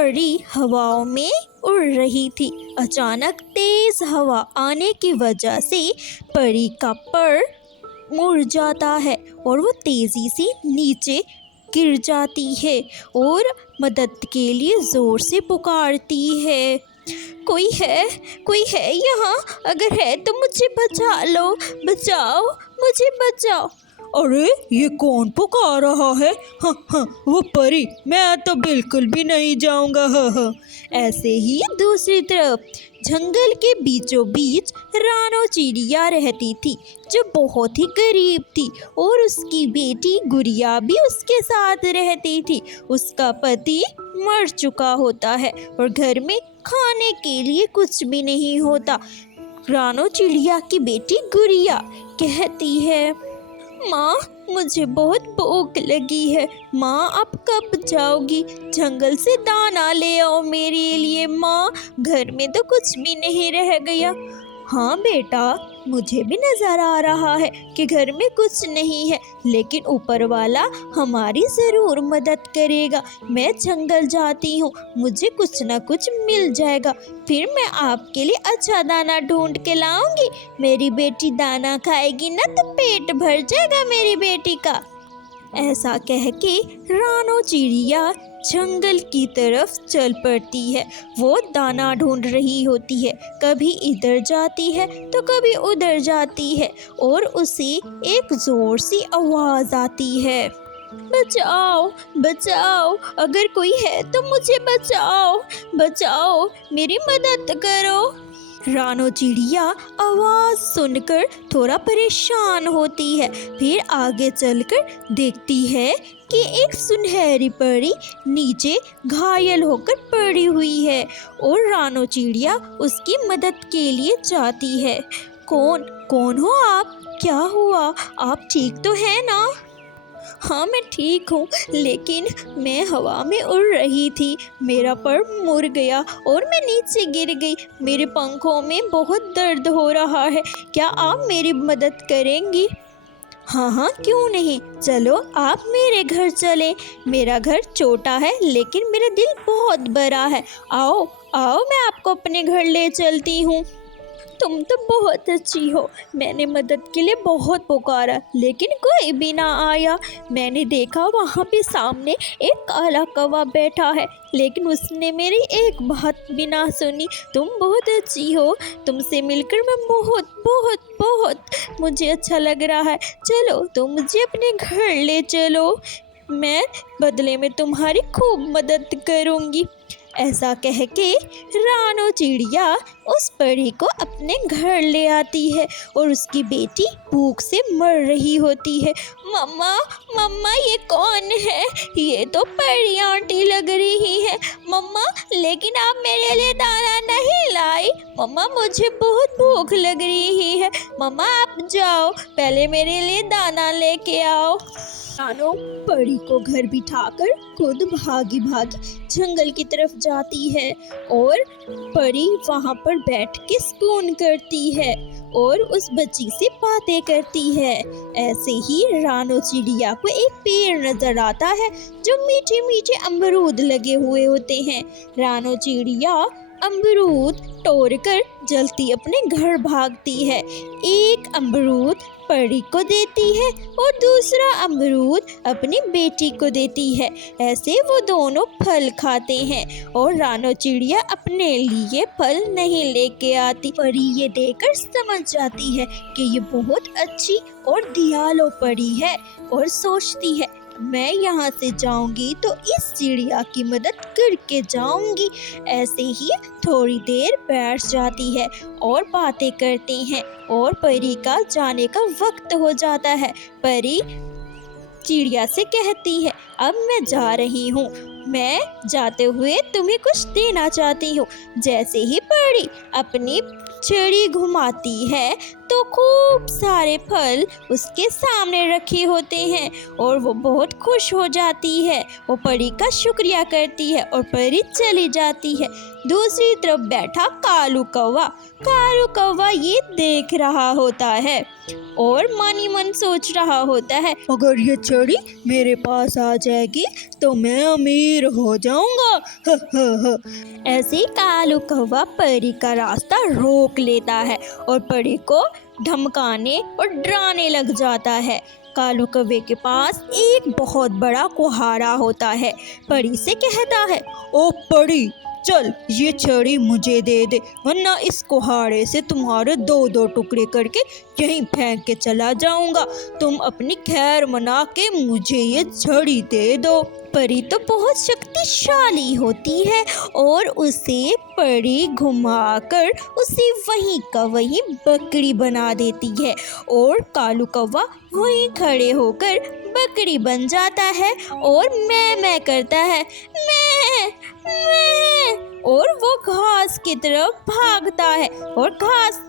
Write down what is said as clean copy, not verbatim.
परी हवाओं में उड़ रही थी। अचानक तेज हवा आने की वजह से परी का पर मुड़ जाता है और वो तेजी से नीचे गिर जाती है और मदद के लिए जोर से पुकारती है, कोई है यहाँ, अगर है तो मुझे बचा लो, बचाओ, मुझे बचाओ। अरे ये कौन पुकार रहा है? हाँ हाँ, वो परी, मैं तो बिल्कुल भी नहीं जाऊंगा। हाँ हाँ। ऐसे ही दूसरी तरफ जंगल के बीचों बीच रानो चिड़िया रहती थी, जो बहुत ही गरीब थी, और उसकी बेटी गुड़िया भी उसके साथ रहती थी। उसका पति मर चुका होता है और घर में खाने के लिए कुछ भी नहीं होता। रानो चिड़िया की बेटी गुड़िया कहती है, माँ, मुझे बहुत भूख लगी है। माँ, आप कब जाओगी? जंगल से दाना ले आओ मेरे लिए माँ, घर में तो कुछ भी नहीं रह गया। हाँ बेटा, मुझे भी नज़र आ रहा है कि घर में कुछ नहीं है, लेकिन ऊपर वाला हमारी ज़रूर मदद करेगा। मैं जंगल जाती हूँ, मुझे कुछ ना कुछ मिल जाएगा, फिर मैं आपके लिए अच्छा दाना ढूंढ के लाऊंगी। मेरी बेटी दाना खाएगी ना तो पेट भर जाएगा मेरी बेटी का। ऐसा कह के रानो चिड़िया जंगल की तरफ चल पड़ती है। वो दाना ढूंढ रही होती है, कभी इधर जाती है तो कभी उधर जाती है, और उसे एक जोर सी आवाज़ आती है, बचाओ, बचाओ, अगर कोई है तो मुझे बचाओ, बचाओ, मेरी मदद करो। रानो चिड़िया आवाज़ सुनकर थोड़ा परेशान होती है, फिर आगे चलकर देखती है कि एक सुनहरी परी नीचे घायल होकर पड़ी हुई है और रानो चिड़िया उसकी मदद के लिए जाती है। कौन हो आप? क्या हुआ? आप ठीक तो हैं ना? हाँ, मैं ठीक हूँ, लेकिन मैं हवा में उड़ रही थी, मेरा पर मुड़ गया और मैं नीचे गिर गई। मेरे पंखों में बहुत दर्द हो रहा है, क्या आप मेरी मदद करेंगी? हाँ हाँ, क्यों नहीं, चलो आप मेरे घर चले। मेरा घर छोटा है लेकिन मेरा दिल बहुत बड़ा है। आओ आओ, मैं आपको अपने घर ले चलती हूँ। तुम तो बहुत अच्छी हो, मैंने मदद के लिए बहुत पुकारा लेकिन कोई भी ना आया। मैंने देखा वहाँ पे सामने एक काला कौवा बैठा है, लेकिन उसने मेरी एक बात भी ना सुनी। तुम बहुत अच्छी हो, तुमसे मिलकर मैं बहुत बहुत बहुत मुझे अच्छा लग रहा है। चलो तुम मुझे अपने घर ले चलो, मैं बदले में तुम्हारी खूब मदद करूँगी। ऐसा कह के रानो चिड़िया उस परी को अपने घर ले आती है और उसकी बेटी भूख से मर रही होती है। मम्मा, मम्मा, ये कौन है? ये तो परी आंटी लग रही है। मम्मा, लेकिन आप मेरे लिए दाना नहीं लाई। मम्मा, मुझे बहुत भूख लग रही है। मम्मा, आप जाओ, पहले मेरे लिए दाना लेके आओ। रानो परी को घर बिठाकर खुद भागी भागी जंगल की तरफ जाती है और परी वहाँ पर बैठ के सुकून करती है और उस बच्ची से बातें करती है। ऐसे ही रानो चिड़िया को एक पेड़ नजर आता है जो मीठे मीठे अमरूद लगे हुए होते हैं। रानो चिड़िया अमरूद तोड़कर जल्दी अपने घर भागती है। एक अमरूद परी को देती है और दूसरा अमरूद अपनी बेटी को देती है। ऐसे वो दोनों फल खाते हैं और रानो चिड़िया अपने लिए फल नहीं लेके आती। परी ये देखकर समझ जाती है कि ये बहुत अच्छी और दयालु परी है और सोचती है, मैं यहाँ से जाऊंगी तो इस चिड़िया की मदद करके जाऊंगी। ऐसे ही थोड़ी देर बैठ जाती है और बातें करते हैं और परी का जाने का वक्त हो जाता है। परी चिड़िया से कहती है, अब मैं जा रही हूँ, मैं जाते हुए तुम्हें कुछ देना चाहती हूँ। जैसे ही परी अपनी छड़ी घुमाती है तो खूब सारे फल उसके सामने रखे होते हैं और वो बहुत खुश हो जाती है। वो परी का शुक्रिया करती है और परी चली जाती है। दूसरी तरफ बैठा कालू कौवा ये देख रहा होता है और मन ही मन सोच रहा होता है, अगर ये छड़ी मेरे पास आ जाएगी तो मैं अमीर हो जाऊंगा। ह ह ह। ऐसे ही कालू कौवा परी का रास्ता रोक लेता है और परी को धमकाने और डराने लग जाता है। कालू कौवे के पास एक बहुत बड़ा कुहाड़ा होता है। परी से कहता है, ओ परी, चल ये छड़ी मुझे दे दे, वरना इस कुहाड़े से तुम्हारे दो दो टुकड़े करके यहीं फेंक के चला जाऊंगा। तुम अपनी खैर मना के मुझे ये छड़ी दे दो। परी तो बहुत शक्तिशाली होती है और उसे परी घुमाकर उसे वहीं का वहीं बकरी बना देती है और कालू कौवा वहीं खड़े होकर बकरी बन जाता है और मैं करता है, मैं, और वो घास की तरफ भागता है और घास